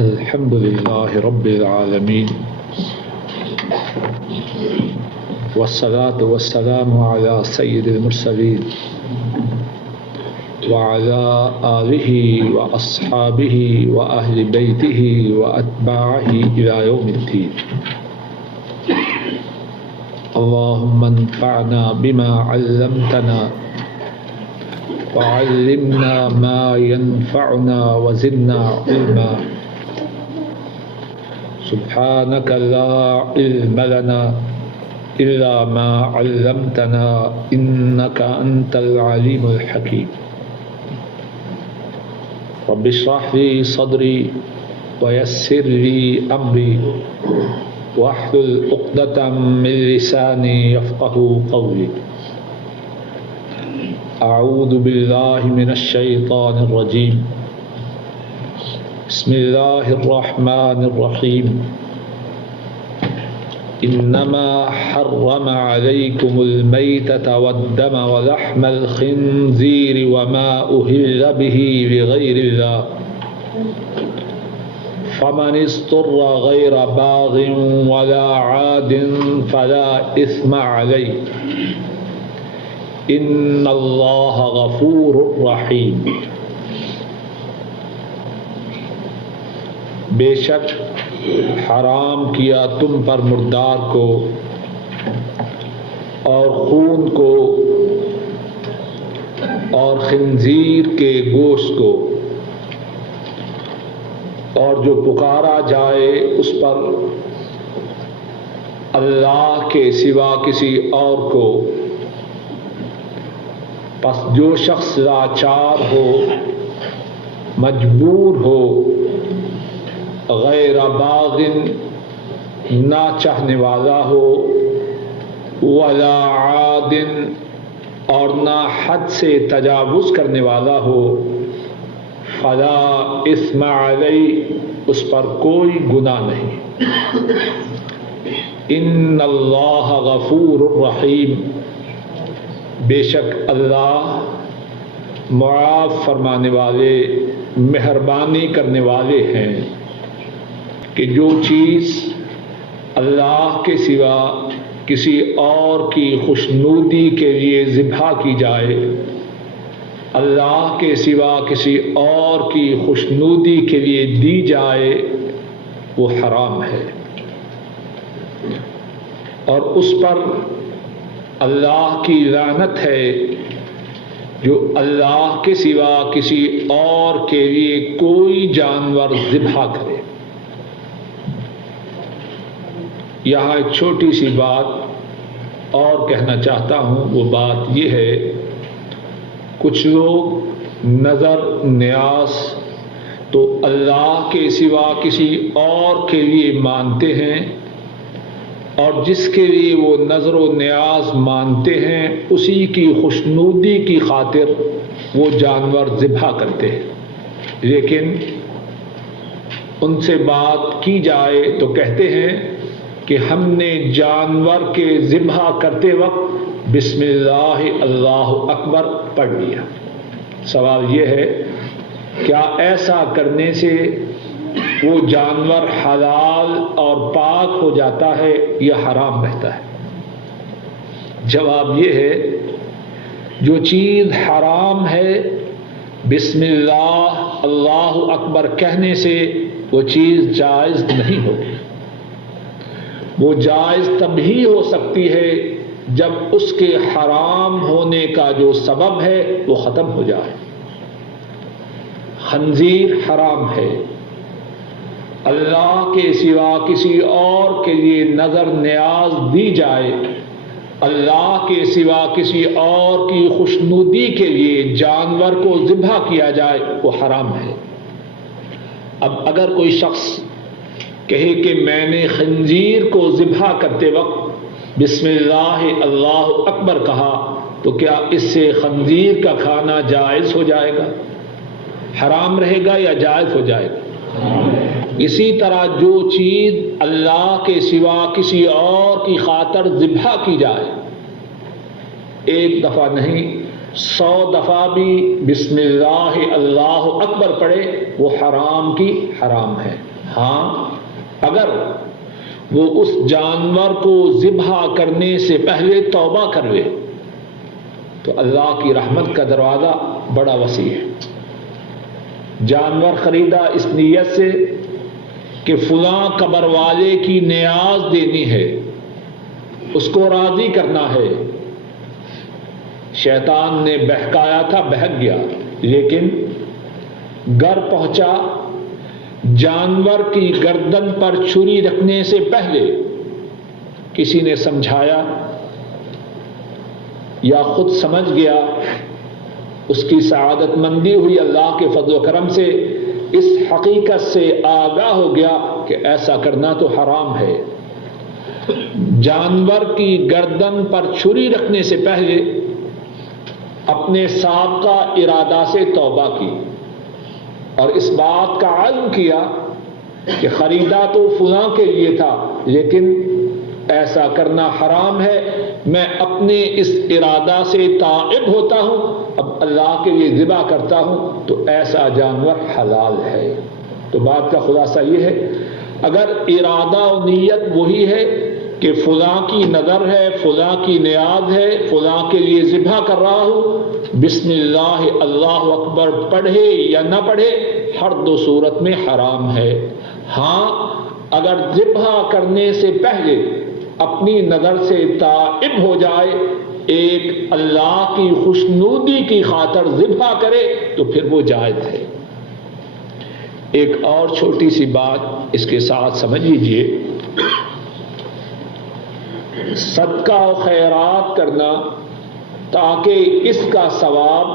الحمد لله رب العالمين والصلاة والسلام على سيد المرسلين وعلى آله وأصحابه وأهل بيته وأتباعه إلى يوم الدين. اللهم انفعنا بما علمتنا وعلمنا ما ينفعنا وزدنا علما. سبحانك لا علم لنا إلا ما علمتنا إنك أنت العليم الحكيم. رب اشرح لي صدري ويسر لي أمري واحلل عقدة من لساني يفقهوا قولي. أعوذ بالله من الشيطان الرجيم. بسم الله الرحمن الرحيم. إنما حرم عليكم الميتة والدم ولحم الخنزير وما أهل به لغير الله فمن اضطر غير باغ ولا عاد فلا إثم عليه إن اللہ غفور رحیم. بے شک حرام کیا تم پر مردار کو اور خون کو اور خنزیر کے گوشت کو، اور جو پکارا جائے اس پر اللہ کے سوا کسی اور کو، پس جو شخص لاچار ہو، مجبور ہو، غیر باغ نہ چاہنے والا ہو، ولا عاد اور نہ حد سے تجاوز کرنے والا ہو، فلا اثم علیہ اس پر کوئی گناہ نہیں. ان اللہ غفور رحیم بے شک اللہ معاف فرمانے والے، مہربانی کرنے والے ہیں کہ جو چیز اللہ کے سوا کسی اور کی خوشنودی کے لیے ذبح کی جائے، اللہ کے سوا کسی اور کی خوشنودی کے لیے دی جائے، وہ حرام ہے، اور اس پر اللہ کی لعنت ہے جو اللہ کے سوا کسی اور کے لیے کوئی جانور ذبح کرے. یہاں ایک چھوٹی سی بات اور کہنا چاہتا ہوں. وہ بات یہ ہے، کچھ لوگ نظر نیاز تو اللہ کے سوا کسی اور کے لیے مانتے ہیں، اور جس کے لیے وہ نظر و نیاز مانتے ہیں اسی کی خوشنودی کی خاطر وہ جانور ذبح کرتے ہیں. لیکن ان سے بات کی جائے تو کہتے ہیں کہ ہم نے جانور کے ذبح کرتے وقت بسم اللہ اللہ اکبر پڑھ لیا. سوال یہ ہے، کیا ایسا کرنے سے وہ جانور حلال اور پاک ہو جاتا ہے یا حرام رہتا ہے؟ جواب یہ ہے، جو چیز حرام ہے بسم اللہ اللہ اکبر کہنے سے وہ چیز جائز نہیں ہوگی. وہ جائز تب ہی ہو سکتی ہے جب اس کے حرام ہونے کا جو سبب ہے وہ ختم ہو جائے. خنزیر حرام ہے، اللہ کے سوا کسی اور کے لیے نظر نیاز دی جائے، اللہ کے سوا کسی اور کی خوشنودی کے لیے جانور کو ذبح کیا جائے، وہ حرام ہے. اب اگر کوئی شخص کہے کہ میں نے خنزیر کو ذبح کرتے وقت بسم اللہ اللہ اکبر کہا، تو کیا اس سے خنزیر کا کھانا جائز ہو جائے گا؟ حرام رہے گا یا جائز ہو جائے گا؟ اسی طرح جو چیز اللہ کے سوا کسی اور کی خاطر ذبح کی جائے، ایک دفعہ نہیں 100 دفعہ بھی بسم اللہ اللہ اکبر پڑھے وہ حرام کی حرام ہے. ہاں اگر وہ اس جانور کو ذبح کرنے سے پہلے توبہ کروے تو اللہ کی رحمت کا دروازہ بڑا وسیع ہے. جانور خریدا اس نیت سے کہ فلاں قبر والے کی نیاز دینی ہے، اس کو راضی کرنا ہے. شیطان نے بہکایا تھا، بہک گیا، لیکن گھر پہنچا، جانور کی گردن پر چھری رکھنے سے پہلے کسی نے سمجھایا یا خود سمجھ گیا، اس کی سعادت مندی ہوئی. اللہ کے فضل و کرم سے اس حقیقت سے آگاہ ہو گیا کہ ایسا کرنا تو حرام ہے. جانور کی گردن پر چھری رکھنے سے پہلے اپنے سابقہ ارادہ سے توبہ کی اور اس بات کا عزم کیا کہ خریدا تو فلاں کے لیے تھا لیکن ایسا کرنا حرام ہے، میں اپنے اس ارادہ سے تائب ہوتا ہوں، اب اللہ کے لیے ذبح کرتا ہوں تو ایسا جانور حلال ہے. تو بات کا خلاصہ یہ ہے، اگر ارادہ و نیت وہی ہے کہ فلاں کی نظر ہے، فلاں کی نیاز ہے، فلاں کے لیے ذبح کر رہا ہوں، بسم اللہ اللہ اکبر پڑھے یا نہ پڑھے ہر دو صورت میں حرام ہے. ہاں اگر ذبح کرنے سے پہلے اپنی نظر سے تائب ہو جائے، ایک اللہ کی خوشنودی کی خاطر ذبح کرے تو پھر وہ جائز ہے. ایک اور چھوٹی سی بات اس کے ساتھ سمجھ لیجیے، صدقہ و خیرات کرنا تاکہ اس کا ثواب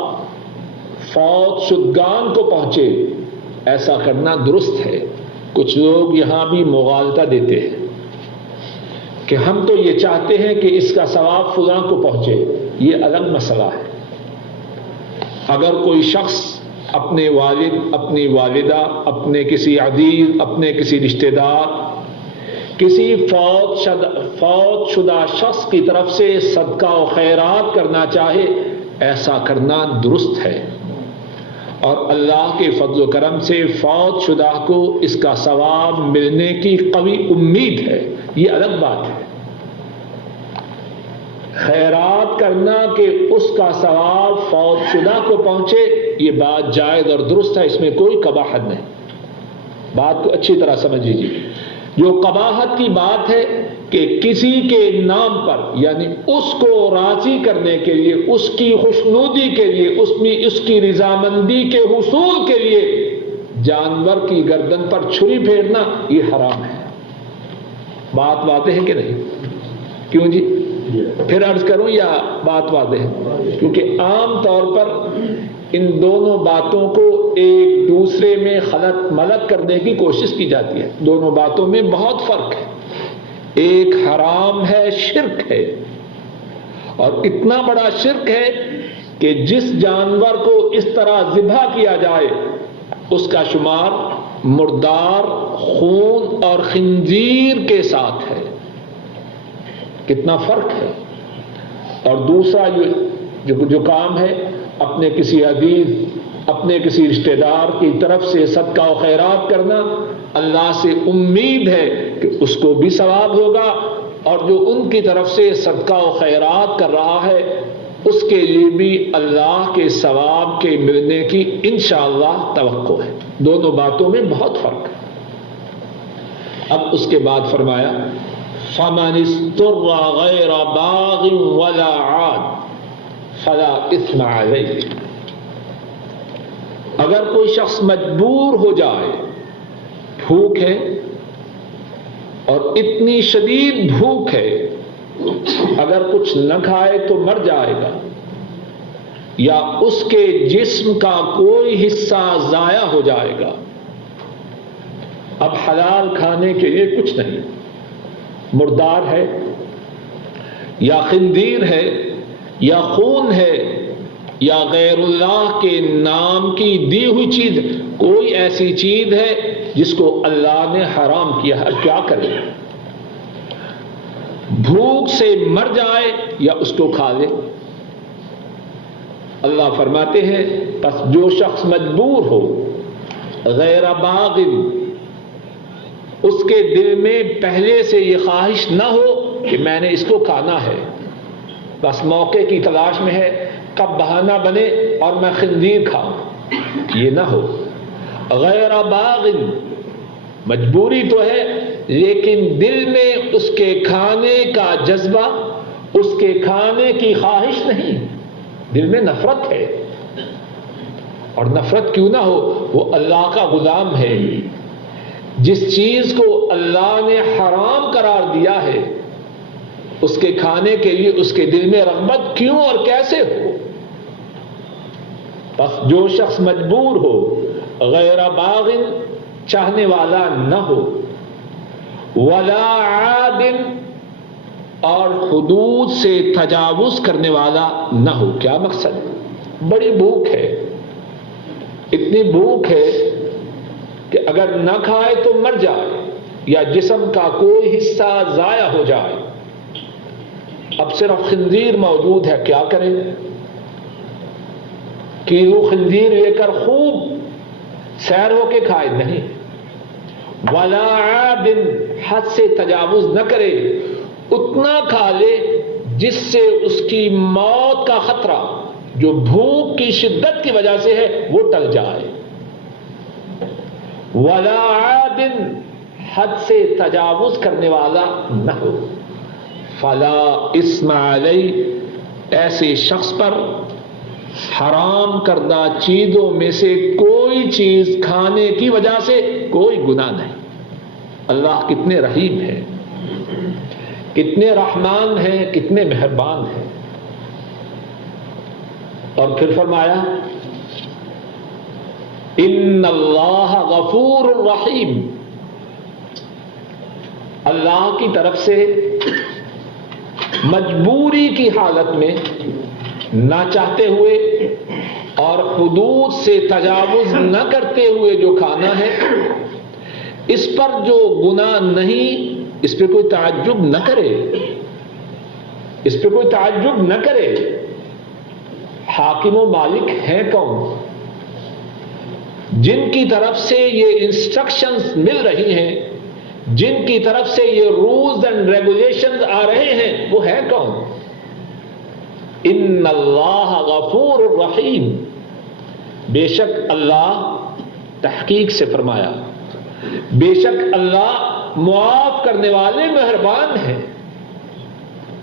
فوت شدگان کو پہنچے، ایسا کرنا درست ہے. کچھ لوگ یہاں بھی مغالطہ دیتے ہیں کہ ہم تو یہ چاہتے ہیں کہ اس کا ثواب فلاں کو پہنچے. یہ الگ مسئلہ ہے. اگر کوئی شخص اپنے والد، اپنی والدہ، اپنے کسی عزیز، اپنے کسی رشتہ دار، کسی فوت شدہ شخص کی طرف سے صدقہ و خیرات کرنا چاہے، ایسا کرنا درست ہے اور اللہ کے فضل و کرم سے فوت شدہ کو اس کا ثواب ملنے کی قوی امید ہے. یہ الگ بات ہے. خیرات کرنا کہ اس کا ثواب فوت شدہ کو پہنچے، یہ بات جائز اور درست ہے، اس میں کوئی قباحت نہیں. بات کو اچھی طرح سمجھ لیجیے. جو قباحت کی بات ہے کہ کسی کے نام پر، یعنی اس کو راضی کرنے کے لیے، اس کی خوشنودی کے لیے، اس کی رضامندی کے حصول کے لیے جانور کی گردن پر چھری پھیرنا، یہ حرام ہے. بات واضح ہے کہ نہیں؟ کیوں جی؟ پھر عرض کروں یا بات واضح ہے؟ کیونکہ عام طور پر ان دونوں باتوں کو ایک دوسرے میں خلط ملط کرنے کی کوشش کی جاتی ہے. دونوں باتوں میں بہت فرق ہے. ایک حرام ہے، شرک ہے، اور اتنا بڑا شرک ہے کہ جس جانور کو اس طرح ذبح کیا جائے اس کا شمار مردار، خون اور خنزیر کے ساتھ ہے. کتنا فرق ہے. اور دوسرا جو کام ہے، اپنے کسی عزیز، اپنے کسی رشتہ دار کی طرف سے صدقہ و خیرات کرنا، اللہ سے امید ہے کہ اس کو بھی ثواب ہوگا اور جو ان کی طرف سے صدقہ و خیرات کر رہا ہے اس کے لیے بھی اللہ کے ثواب کے ملنے کی انشاءاللہ توقع ہے. دونوں باتوں میں بہت فرق ہے. اب اس کے بعد فرمایا فَمَنِ اسْتُرَّ غَيْرَ بَاغٍ وَلَا عَادٍ فَلَا إِثْمَ عَلَيْهِ. اگر کوئی شخص مجبور ہو جائے، بھوک ہے اور اتنی شدید بھوک ہے اگر کچھ نہ کھائے تو مر جائے گا، یا اس کے جسم کا کوئی حصہ ضائع ہو جائے گا، اب حلال کھانے کے لیے کچھ نہیں، مردار ہے یا خنزیر ہے یا خون ہے یا غیر اللہ کے نام کی دی ہوئی چیز، کوئی ایسی چیز ہے جس کو اللہ نے حرام کیا ہے، کیا کرے؟ بھوک سے مر جائے یا اس کو کھا لے؟ اللہ فرماتے ہیں پس جو شخص مجبور ہو غیر باغ، اس کے دل میں پہلے سے یہ خواہش نہ ہو کہ میں نے اس کو کھانا ہے، بس موقع کی تلاش میں ہے کب بہانہ بنے اور میں خنزیر کھاؤں، یہ نہ ہو۔ غیر باغ، مجبوری تو ہے لیکن دل میں اس کے کھانے کا جذبہ، اس کے کھانے کی خواہش نہیں، دل میں نفرت ہے۔ اور نفرت کیوں نہ ہو، وہ اللہ کا غلام ہے، جس چیز کو اللہ نے حرام قرار دیا ہے اس کے کھانے کے لیے اس کے دل میں رغبت کیوں اور کیسے ہو؟ بس جو شخص مجبور ہو غیر باغ، چاہنے والا نہ ہو، ولا عاد، اور حدود سے تجاوز کرنے والا نہ ہو۔ کیا مقصد؟ بڑی بھوک ہے، اتنی بھوک ہے کہ اگر نہ کھائے تو مر جائے یا جسم کا کوئی حصہ ضائع ہو جائے۔ اب صرف خنزیر موجود ہے، کیا کریں؟ کیلو خنزیر لے کر خوب سیر ہو کے کھائے؟ نہیں۔ ولا عاد، حد سے تجاوز نہ کرے، اتنا کھا لے جس سے اس کی موت کا خطرہ جو بھوک کی شدت کی وجہ سے ہے وہ ٹل جائے۔ ولا عاد، حد سے تجاوز کرنے والا نہ ہو۔ فلا اثم علیہ، ایسے شخص پر حرام کردہ چیزوں میں سے کوئی چیز کھانے کی وجہ سے کوئی گناہ نہیں۔ اللہ کتنے رحیم ہیں، کتنے رحمان ہیں، کتنے مہربان ہیں۔ اور پھر فرمایا ان اللہ غفور رحیم، اللہ کی طرف سے مجبوری کی حالت میں نہ چاہتے ہوئے اور حدود سے تجاوز نہ کرتے ہوئے جو کھانا ہے، اس پر جو گناہ نہیں، اس پہ کوئی تعجب نہ کرے، اس پہ کوئی تعجب نہ کرے۔ حاکم و مالک ہیں کون؟ جن کی طرف سے یہ انسٹرکشنز مل رہی ہیں، جن کی طرف سے یہ رولز اینڈ ریگولیشنز آ رہے ہیں، وہ ہے کون؟ ان اللہ غفور الرحیم، بے شک اللہ، تحقیق سے فرمایا بے شک اللہ معاف کرنے والے مہربان ہیں۔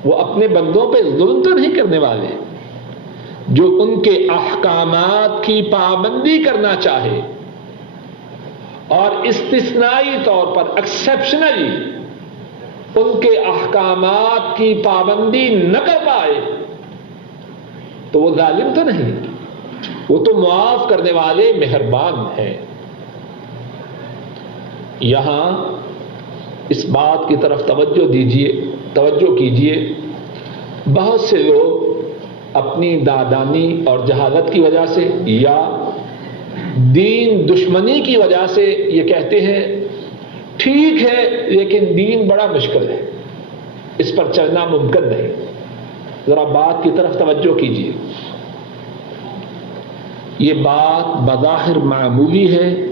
وہ اپنے بندوں پہ ظلم تو نہیں کرنے والے، جو ان کے احکامات کی پابندی کرنا چاہے اور استثنائی طور پر ایکسیپشنلی ان کے احکامات کی پابندی نہ کر پائے تو وہ ظالم تو نہیں، وہ تو معاف کرنے والے مہربان ہیں۔ یہاں اس بات کی طرف توجہ کیجیے، بہت سے لوگ اپنی نادانی اور جہالت کی وجہ سے یا دین دشمنی کی وجہ سے یہ کہتے ہیں ٹھیک ہے لیکن دین بڑا مشکل ہے، اس پر چلنا ممکن نہیں۔ ذرا بات کی طرف توجہ کیجیے، یہ بات بظاہر معمولی ہے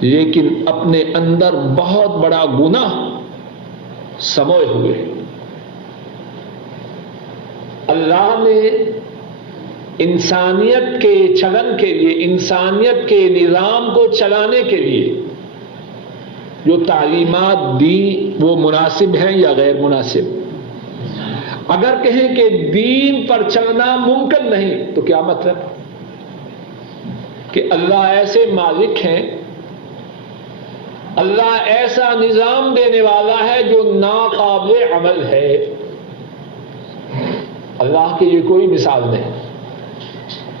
لیکن اپنے اندر بہت بڑا گناہ سموئے ہوئے۔ اللہ نے انسانیت کے چلن کے لیے، انسانیت کے نظام کو چلانے کے لیے جو تعلیمات دی وہ مناسب ہیں یا غیر مناسب؟ اگر کہیں کہ دین پر چلنا ممکن نہیں تو کیا مطلب؟ کہ اللہ ایسے مالک ہیں، اللہ ایسا نظام دینے والا ہے جو ناقابل عمل ہے۔ اللہ کی یہ کوئی مثال نہیں۔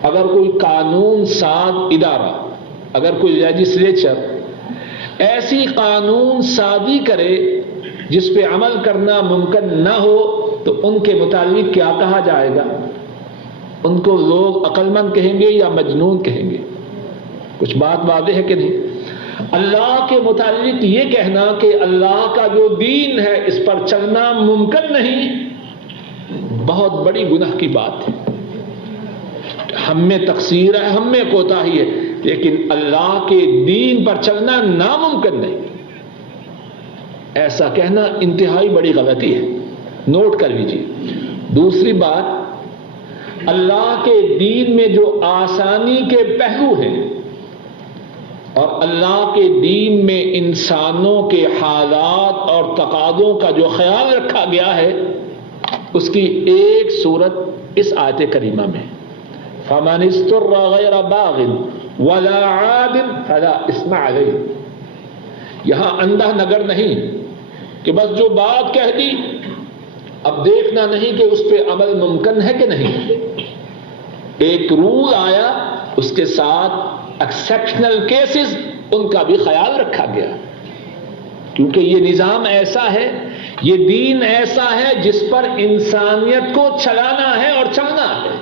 اگر کوئی قانون ساز ادارہ، اگر کوئی لیجسلیچر ایسی قانون سازی کرے جس پہ عمل کرنا ممکن نہ ہو تو ان کے متعلق کیا کہا جائے گا؟ ان کو لوگ عقل مند کہیں گے یا مجنون کہیں گے؟ کچھ بات واضح ہے کہ نہیں؟ اللہ کے متعلق یہ کہنا کہ اللہ کا جو دین ہے اس پر چلنا ممکن نہیں، بہت بڑی گناہ کی بات ہے، ہم میں تقصیر ہے، ہم میں کوتاہی ہے، لیکن اللہ کے دین پر چلنا ناممکن نہیں. ایسا کہنا انتہائی بڑی غلطی ہے، نوٹ کر لیجیے. دوسری بات، اللہ کے دین میں جو آسانی کے پہلو ہیں اور اللہ کے دین میں انسانوں کے حالات اور تقاضوں کا جو خیال رکھا گیا ہے، اس کی ایک صورت اس آیت کریمہ میں، فَمَنِ اسْتُرَّ غَيْرَ بَاغٍ وَلَا عَادٍ فَلَا إِثْمَ عَلَيْهِ. یہاں اندھا نگر نہیں کہ بس جو بات کہہ دی اب دیکھنا نہیں کہ اس پہ عمل ممکن ہے کہ نہیں. ایک رول آیا، اس کے ساتھ ایکسیپشنل کیسز ان کا بھی خیال رکھا گیا، کیونکہ یہ نظام ایسا ہے، یہ دین ایسا ہے جس پر انسانیت کو چلانا ہے اور چلنا ہے.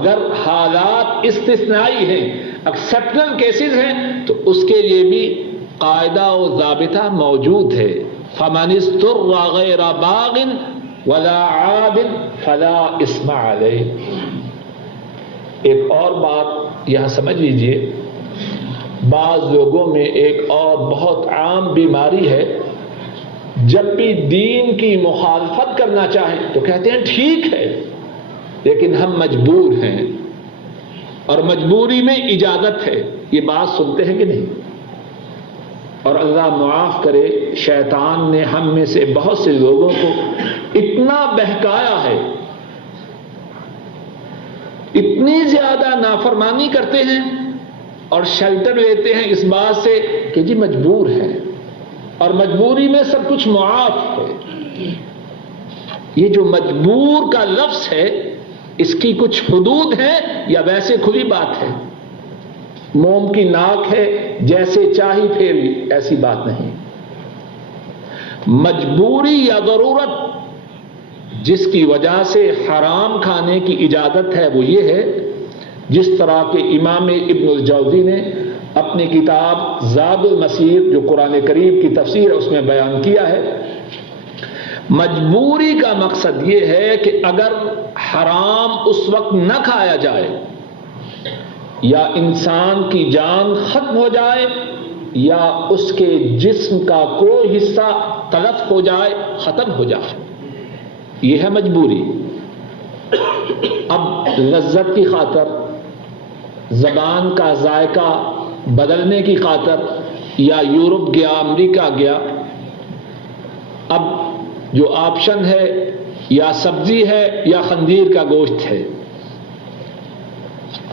اگر حالات استثنائی ہیں، ایکسیپشنل کیسز ہیں، تو اس کے لیے بھی قاعدہ و ضابطہ موجود ہے. فَمَنِ اسْتُرَّ غَيْرَ بَاغٍ وَلَا عَادٍ فَلَا إِثْمَ عَلَيْهِ. ایک اور بات یہاں سمجھ لیجئے، بعض لوگوں میں ایک اور بہت عام بیماری ہے، جب بھی دین کی مخالفت کرنا چاہیں تو کہتے ہیں ٹھیک ہے لیکن ہم مجبور ہیں، اور مجبوری میں اجازت ہے. یہ بات سنتے ہیں کہ نہیں؟ اور اللہ معاف کرے، شیطان نے ہم میں سے بہت سے لوگوں کو اتنا بہکایا ہے، اتنی زیادہ نافرمانی کرتے ہیں اور شیلٹر لیتے ہیں اس بات سے کہ جی مجبور ہے اور مجبوری میں سب کچھ معاف ہے. یہ جو مجبور کا لفظ ہے، اس کی کچھ حدود ہیں یا ویسے کھلی بات ہے؟ موم کی ناک ہے، جیسے چاہی پھیری، ایسی بات نہیں. مجبوری یا ضرورت جس کی وجہ سے حرام کھانے کی اجازت ہے وہ یہ ہے، جس طرح کہ امام ابن الجوزی نے اپنی کتاب زاد المسیر جو قرآن کریم کی تفسیر ہے اس میں بیان کیا ہے. مجبوری کا مقصد یہ ہے کہ اگر حرام اس وقت نہ کھایا جائے یا انسان کی جان ختم ہو جائے یا اس کے جسم کا کوئی حصہ تلف ہو جائے، ختم ہو جائے، یہ ہے مجبوری. اب لذت کی خاطر، زبان کا ذائقہ بدلنے کی خاطر یا یورپ گیا، امریکہ گیا، اب جو آپشن ہے یا سبزی ہے یا خنزیر کا گوشت ہے،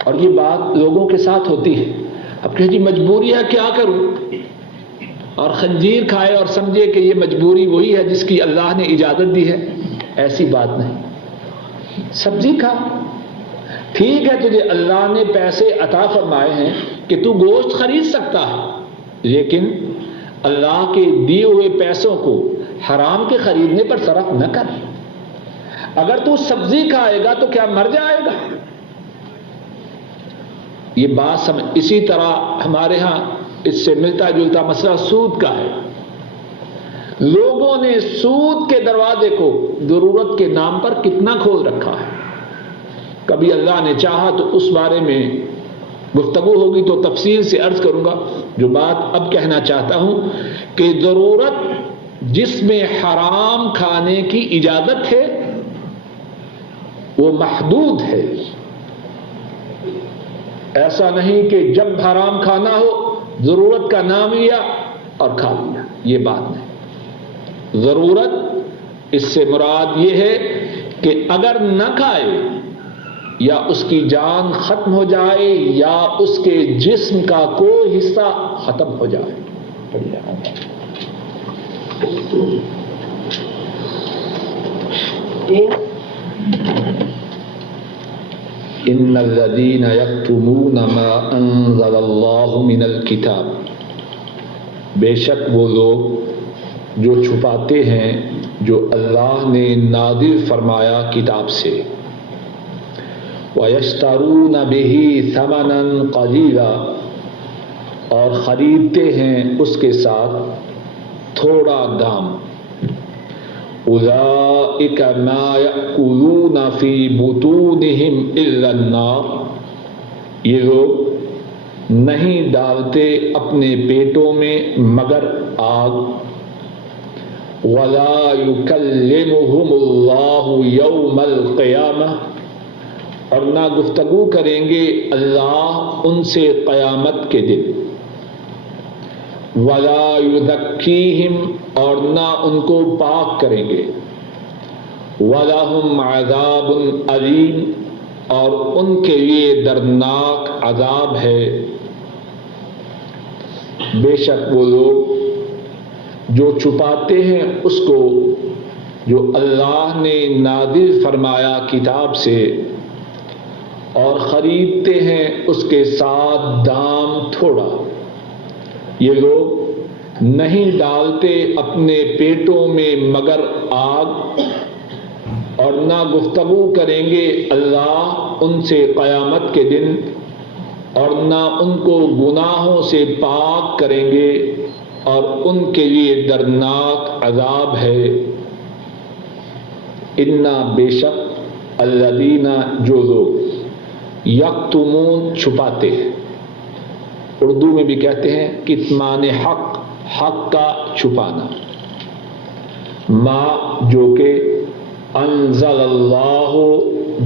اور یہ بات لوگوں کے ساتھ ہوتی ہے. اب کہ جی مجبوری ہے، کیا کروں، اور خنزیر کھائے اور سمجھے کہ یہ مجبوری وہی ہے جس کی اللہ نے اجازت دی ہے. ایسی بات نہیں. سبزی کھا، ٹھیک ہے تجھے اللہ نے پیسے عطا فرمائے ہیں کہ تو گوشت خرید سکتا ہے، لیکن اللہ کے دیے ہوئے پیسوں کو حرام کے خریدنے پر صرف نہ کر. اگر تو سبزی کھائے گا تو کیا مر جائے گا؟ یہ بات سمجھ. اسی طرح ہمارے ہاں اس سے ملتا جلتا مسئلہ سود کا ہے. لوگوں نے سود کے دروازے کو ضرورت کے نام پر کتنا کھول رکھا ہے. کبھی اللہ نے چاہا تو اس بارے میں گفتگو ہوگی تو تفصیل سے عرض کروں گا. جو بات اب کہنا چاہتا ہوں کہ ضرورت جس میں حرام کھانے کی اجازت ہے وہ محدود ہے. ایسا نہیں کہ جب حرام کھانا ہو ضرورت کا نام لیا اور کھا لیا، یہ بات نہیں. ضرورت اس سے مراد یہ ہے کہ اگر نہ کھائے یا اس کی جان ختم ہو جائے یا اس کے جسم کا کوئی حصہ ختم ہو جائے. ان الذين يكتمون ما انزل الله من الكتاب، بے شک وہ لوگ جو چھپاتے ہیں جو اللہ نے نازل فرمایا کتاب سے، وَيَشْتَرُونَ بِهِ ثَمَنًا قَلِيلًا، اور خریدتے ہیں اس کے ساتھ تھوڑا دام. اولئک ما یأکلون فی بطونہم الا النار، یہ لوگ نہیں ڈالتے اپنے پیٹوں میں مگر آگ۔ ولا یکلمہم اللہ یوم القیامہ، اور نہ گفتگو کریں گے اللہ ان سے قیامت کے دن۔ ولا یزکیہم، اور نہ ان کو پاک کریں گے۔ وَلَهُمْ عَذَابٌ علیم، اور ان کے لیے دردناک عذاب ہے۔ بے شک وہ لوگ جو چھپاتے ہیں اس کو جو اللہ نے نازل فرمایا کتاب سے، اور خریدتے ہیں اس کے ساتھ دام تھوڑا، یہ لوگ نہیں ڈالتے اپنے پیٹوں میں مگر آگ، اور نہ گفتگو کریں گے اللہ ان سے قیامت کے دن، اور نہ ان کو گناہوں سے پاک کریں گے، اور ان کے لیے دردناک عذاب ہے۔ انا، بے شک، الذین، جو لوگ، یکتمون، چھپاتے ہیں، اردو میں بھی کہتے ہیں کتمان حق، حق کا چھپانا، ما، جو کہ انزل اللہ،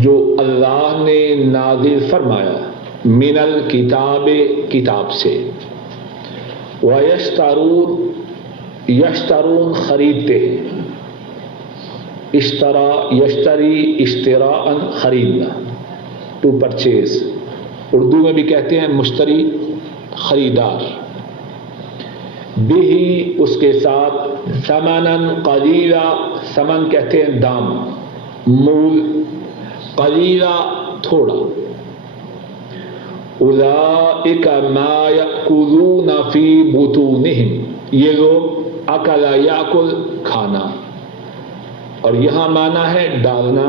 جو اللہ نے نازل فرمایا، من الکتاب، کتاب سے، ویشترون، یشترون، خریدتے ہیں، اشترا، یشتری، اشتراء، خریدنا، ٹو پرچیز، اردو میں بھی کہتے ہیں مشتری، خریدار، بھی، اس کے ساتھ، ثمناً قلیلا، ثمن کہتے ہیں دام، مول، قلیلا، تھوڑا۔ اولئک ما یأکلون فی بطونہم، یہ لوگ، اکل یاکل، کھانا، اور یہاں معنی ہے ڈالنا،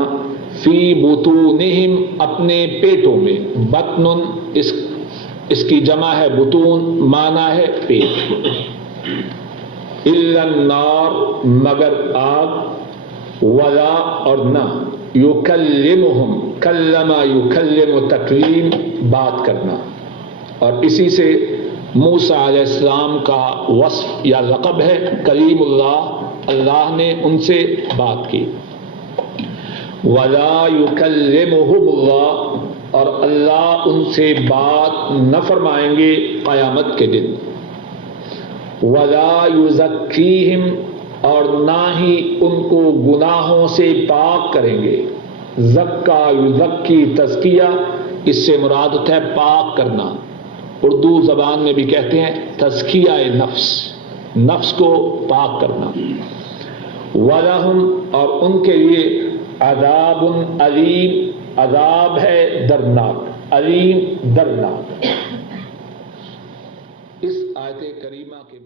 فی بطونہم، اپنے پیٹوں میں، بطن، اس کی جمع ہے بطون، معنی ہے پیٹ، الا النار، مگر آگ، ولا، اور نہ، یکلمہم، کلم یکلم، تکلیم، بات کرنا، اور اسی سے موسیٰ علیہ السلام کا وصف یا لقب ہے کلیم اللہ، اللہ نے ان سے بات کی۔ ولا یکلمہم اللہ، اور اللہ ان سے بات نہ فرمائیں گے قیامت کے دن۔ ولا یزکیہم، اور نہ ہی ان کو گناہوں سے پاک کریں گے۔ زکا، یزکی، تزکیہ، اس سے مراد ہے پاک کرنا، اردو زبان میں بھی کہتے ہیں تزکیہ نفس، نفس کو پاک کرنا۔ وَلَهُمْ، اور ان کے لیے، عذاب علیم، عذاب ہے دردناک، علیم، دردناک۔ اس آیت کریمہ کے